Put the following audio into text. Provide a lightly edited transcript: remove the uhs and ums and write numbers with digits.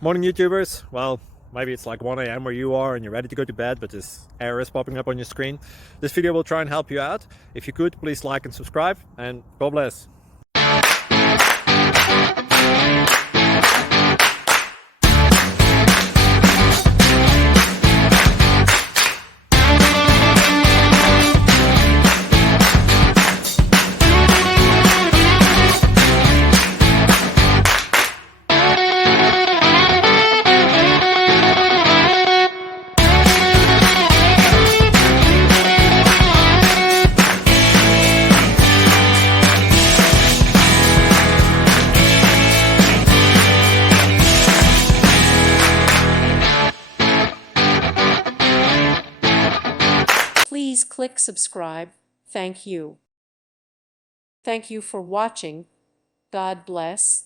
Morning, YouTubers. Well, maybe it's like 1 a.m. where you are and you're ready to go to bed, but this error is popping up on your screen. This video will try and help you out. If you could, please like and subscribe, and God bless. Please click subscribe. Thank you. Thank you for watching. God bless.